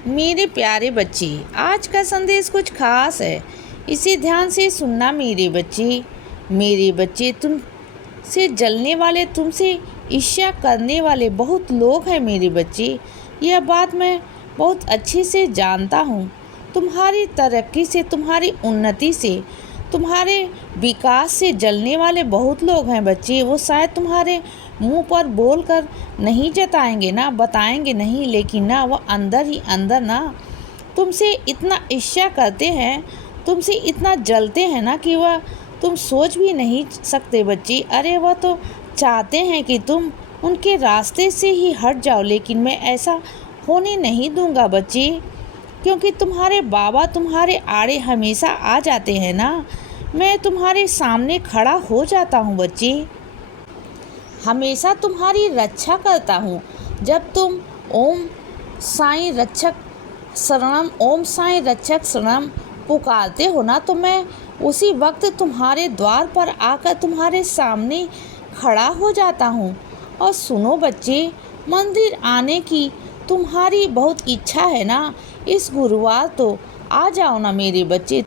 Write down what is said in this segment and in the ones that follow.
मेरे प्यारे बच्चे, आज का संदेश कुछ खास है। इसे ध्यान से सुनना मेरे बच्चे। मेरे बच्चे, तुमसे जलने वाले, तुमसे ईर्ष्या करने वाले बहुत लोग हैं मेरे बच्चे। यह बात मैं बहुत अच्छे से जानता हूँ। तुम्हारी तरक्की से, तुम्हारी उन्नति से, तुम्हारे विकास से जलने वाले बहुत लोग हैं बच्चे। वो शायद तुम्हारे मुंह पर बोलकर नहीं जताएंगे ना, बताएंगे नहीं, लेकिन ना वो अंदर ही अंदर ना तुमसे इतना ईर्ष्या करते हैं, तुमसे इतना जलते हैं ना कि वह तुम सोच भी नहीं सकते बच्चे। अरे वह तो चाहते हैं कि तुम उनके रास्ते से ही हट जाओ, लेकिन मैं ऐसा होने नहीं दूंगा बच्चे, क्योंकि तुम्हारे बाबा तुम्हारे आड़े हमेशा आ जाते हैं ना। मैं तुम्हारे सामने खड़ा हो जाता हूँ बच्चे, हमेशा तुम्हारी रक्षा करता हूँ। जब तुम ओम साईं रक्षक शरणम, ओम साईं रक्षक शरणम पुकारते हो ना, तो मैं उसी वक्त तुम्हारे द्वार पर आकर तुम्हारे सामने खड़ा हो जाता हूँ। और सुनो बच्चे, मंदिर आने की तुम्हारी बहुत इच्छा है ना, इस गुरुवार तो आ जाओ ना मेरे बच्चे।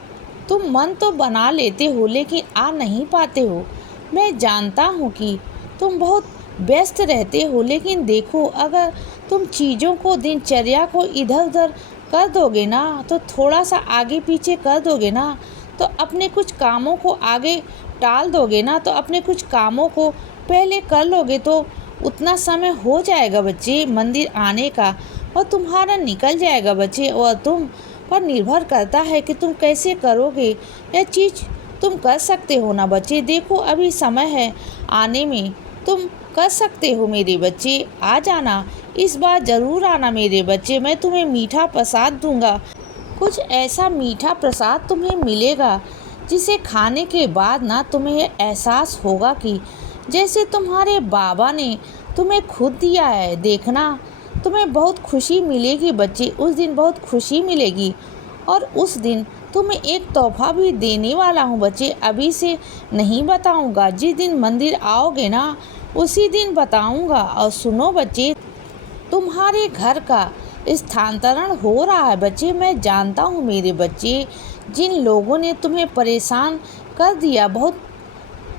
तुम मन तो बना लेते हो लेकिन आ नहीं पाते हो। मैं जानता हूँ कि तुम बहुत व्यस्त रहते हो, लेकिन देखो, अगर तुम चीज़ों को, दिनचर्या को इधर उधर कर दोगे ना, तो थोड़ा सा आगे पीछे कर दोगे ना, तो अपने कुछ कामों को आगे टाल दोगे ना, तो अपने कुछ कामों को पहले कर लोगे, तो उतना समय हो जाएगा बच्चे मंदिर आने का, और तुम्हारा निकल जाएगा बच्चे। और तुम पर निर्भर करता है कि तुम कैसे करोगे। यह चीज़ तुम कर सकते हो ना बच्चे। देखो, अभी समय है आने में, तुम कर सकते हो मेरे बच्चे। आ जाना, इस बार ज़रूर आना मेरे बच्चे। मैं तुम्हें मीठा प्रसाद दूंगा। कुछ ऐसा मीठा प्रसाद तुम्हें मिलेगा जिसे खाने के बाद ना तुम्हें यह एहसास होगा कि जैसे तुम्हारे बाबा ने तुम्हें खुद दिया है। देखना, तुम्हें बहुत खुशी मिलेगी बच्चे, उस दिन बहुत खुशी मिलेगी। और उस दिन तुम्हें एक तोहफा भी देने वाला हूँ बच्चे, अभी से नहीं बताऊँगा। जिस दिन मंदिर आओगे ना, उसी दिन बताऊँगा। और सुनो बच्चे, तुम्हारे घर का स्थानांतरण हो रहा है बच्चे। मैं जानता हूँ मेरे बच्चे, जिन लोगों ने तुम्हें परेशान कर दिया, बहुत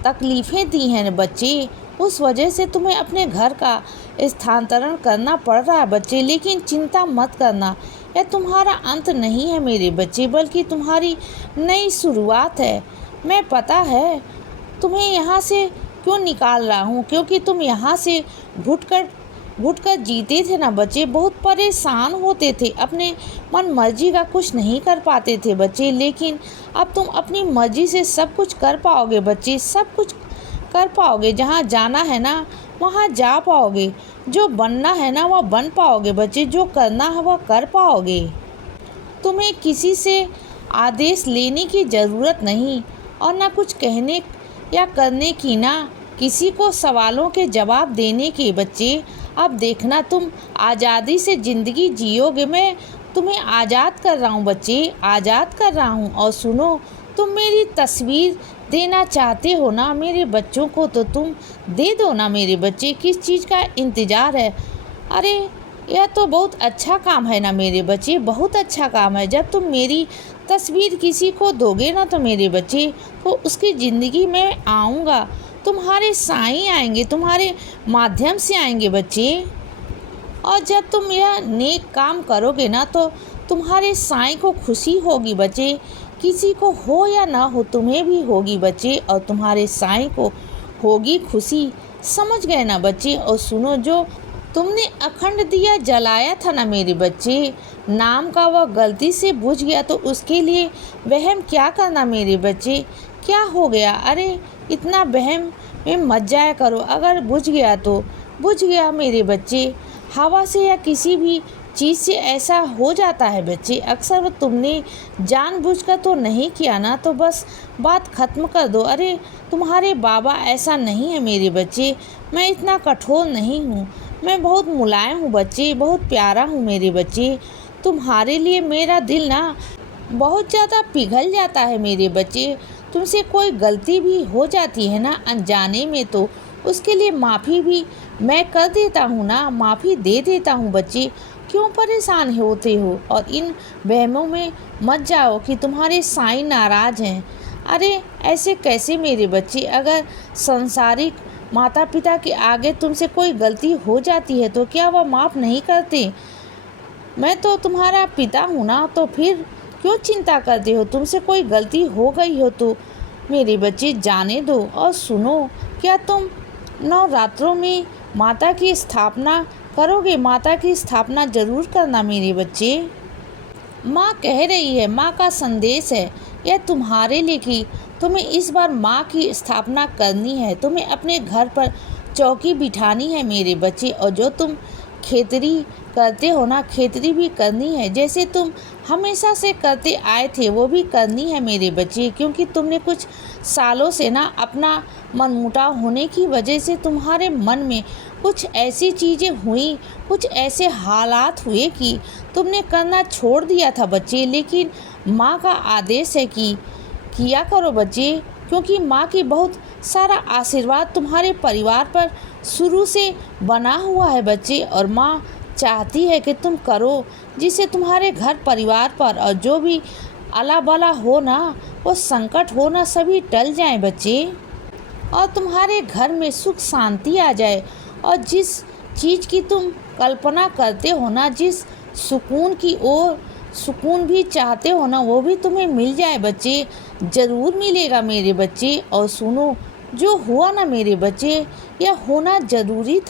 तकलीफ़ें दी हैं बच्चे, उस वजह से तुम्हें अपने घर का स्थानांतरण करना पड़ रहा है बच्चे। लेकिन चिंता मत करना, यह तुम्हारा अंत नहीं है मेरे बच्चे, बल्कि तुम्हारी नई शुरुआत है। मैं पता है तुम्हें यहाँ से क्यों निकाल रहा हूँ, क्योंकि तुम यहाँ से घुटकर जीते थे ना बच्चे, बहुत परेशान होते थे, अपने मन मर्जी का कुछ नहीं कर पाते थे बच्चे। लेकिन अब तुम अपनी मर्जी से सब कुछ कर पाओगे बच्चे, सब कुछ कर पाओगे। जहाँ जाना है ना, वहाँ जा पाओगे। जो बनना है ना, वह बन पाओगे बच्चे। जो करना है वह कर पाओगे। तुम्हें किसी से आदेश लेने की ज़रूरत नहीं, और ना कुछ कहने या करने की, ना किसी को सवालों के जवाब देने के बच्चे। अब देखना, तुम आज़ादी से ज़िंदगी जियोगे। मैं तुम्हें आज़ाद कर रहा हूँ बच्चे, आज़ाद कर रहा हूँ। और सुनो, तुम मेरी तस्वीर देना चाहते हो ना मेरे बच्चों को, तो तुम दे दो ना मेरे बच्चे। किस चीज़ का इंतज़ार है? अरे यह तो बहुत अच्छा काम है ना मेरे बच्चे, बहुत अच्छा काम है। जब तुम मेरी तस्वीर किसी को दोगे ना, तो मेरे बच्चे, तो उसकी ज़िंदगी में आऊँगा। तुम्हारे साईं आएंगे, तुम्हारे माध्यम से आएंगे बच्चे। और जब तुम यह नेक काम करोगे ना, तो तुम्हारे साईं को खुशी होगी बच्चे। किसी को हो या ना हो, तुम्हें भी होगी बच्चे, और तुम्हारे साईं को होगी खुशी। समझ गए ना बच्चे? और सुनो, जो तुमने अखंड दिया जलाया था ना मेरे बच्चे, नाम का वह गलती से बुझ गया, तो उसके लिए वहम क्या करना मेरे बच्चे। क्या हो गया? अरे इतना वहम में मत जाया करो। अगर बुझ गया तो बुझ गया मेरे बच्चे। हवा से या किसी भी चीज़ से ऐसा हो जाता है बच्चे। अक्सर वो तुमने जानबूझकर तो नहीं किया ना, तो बस बात ख़त्म कर दो। अरे तुम्हारे बाबा ऐसा नहीं है मेरे बच्चे, मैं इतना कठोर नहीं हूँ। मैं बहुत मुलायम हूँ बच्चे, बहुत प्यारा हूँ मेरे बच्चे। तुम्हारे लिए मेरा दिल ना बहुत ज़्यादा पिघल जाता है मेरे बच्चे। तुमसे कोई गलती भी हो जाती है ना अनजाने में, तो उसके लिए माफ़ी भी मैं कर देता हूँ ना, माफ़ी दे देता हूँ बच्चे। क्यों परेशान होते हो? और इन वहमों में मत जाओ कि तुम्हारे साईं नाराज़ हैं। अरे ऐसे कैसे मेरे बच्चे? अगर संसारिक माता पिता के आगे तुमसे कोई गलती हो जाती है तो क्या वह माफ़ नहीं करते? मैं तो तुम्हारा पिता हूँ ना, तो फिर क्यों चिंता करते हो? तुमसे कोई गलती हो गई हो तो मेरे बच्चे जाने दो और सुनो। क्या तुम नवरात्रों में माता की स्थापना करोगे? माता की स्थापना जरूर करना मेरे बच्चे। माँ कह रही है, माँ का संदेश है यह तुम्हारे लिए कि तुम्हें इस बार माँ की स्थापना करनी है। तुम्हें अपने घर पर चौकी बिठानी है मेरे बच्चे, और जो तुम खेतरी करते हो ना, खेतरी भी करनी है। जैसे तुम हमेशा से करते आए थे वो भी करनी है मेरे बच्चे, क्योंकि तुमने कुछ सालों से ना अपना मनमुटाव होने की वजह से तुम्हारे मन में कुछ ऐसी चीज़ें हुई, कुछ ऐसे हालात हुए कि तुमने करना छोड़ दिया था बच्चे। लेकिन माँ का आदेश है कि किया करो बच्चे, क्योंकि माँ की बहुत सारा आशीर्वाद तुम्हारे परिवार पर शुरू से बना हुआ है बच्चे, और माँ चाहती है कि तुम करो, जिससे तुम्हारे घर परिवार पर और जो भी अला बला हो ना, वो संकट हो ना, सभी टल जाएं बच्चे, और तुम्हारे घर में सुख शांति आ जाए। और जिस चीज़ की तुम कल्पना करते हो ना, जिस सुकून की ओर सुकून भी चाहते हो ना, वो भी तुम्हें मिल जाए बच्चे, ज़रूर मिलेगा मेरे बच्चे। और सुनो, जो हुआ ना मेरे बच्चे, यह होना ज़रूरी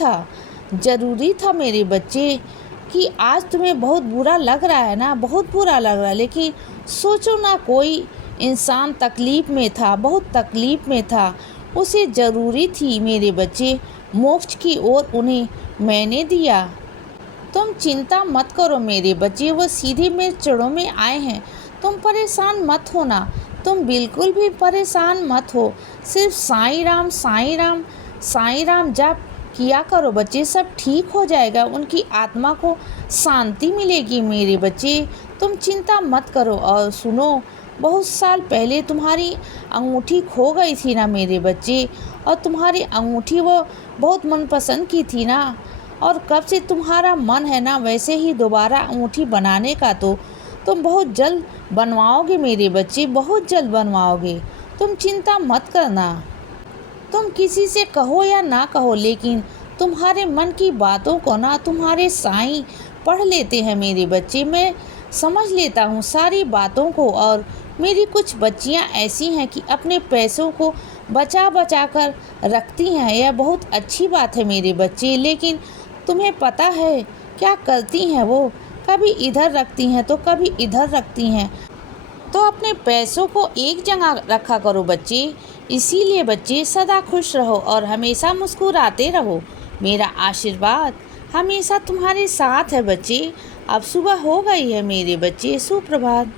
था मेरे बच्चे। कि आज तुम्हें बहुत बुरा लग रहा है ना, बहुत बुरा लग रहा है, लेकिन सोचो ना, कोई इंसान तकलीफ़ में था, बहुत तकलीफ़ में था, उसे ज़रूरी थी मेरे बच्चे मोक्ष की ओर, उन्हें मैंने दिया। तुम चिंता मत करो मेरे बच्चे, वो सीधे मेरे चरणों में आए हैं। तुम परेशान मत होना, तुम बिल्कुल भी परेशान मत हो। सिर्फ साईं राम साईं राम साईं राम जाप किया करो बच्चे, सब ठीक हो जाएगा। उनकी आत्मा को शांति मिलेगी मेरे बच्चे, तुम चिंता मत करो। और सुनो, बहुत साल पहले तुम्हारी अंगूठी खो गई थी ना मेरे बच्चे, और तुम्हारी अंगूठी वो बहुत मनपसंद की थी ना, और कब से तुम्हारा मन है ना वैसे ही दोबारा अंगूठी बनाने का, तो तुम बहुत जल्द बनवाओगे मेरे बच्चे, बहुत जल्द बनवाओगे। तुम चिंता मत करना। तुम किसी से कहो या ना कहो, लेकिन तुम्हारे मन की बातों को ना तुम्हारे साईं पढ़ लेते हैं मेरे बच्चे। मैं समझ लेता हूँ सारी बातों को, और मेरी कुछ बच्चियाँ ऐसी हैं कि अपने पैसों को बचा बचा कर रखती हैं। यह बहुत अच्छी बात है मेरे बच्चे, लेकिन तुम्हें पता है क्या करती हैं वो? कभी इधर रखती हैं तो कभी इधर रखती हैं। तो अपने पैसों को एक जगह रखा करो बच्चे। इसीलिए बच्चे सदा खुश रहो और हमेशा मुस्कुराते रहो। मेरा आशीर्वाद हमेशा तुम्हारे साथ है बच्चे। अब सुबह हो गई है मेरे बच्चे, सुप्रभात।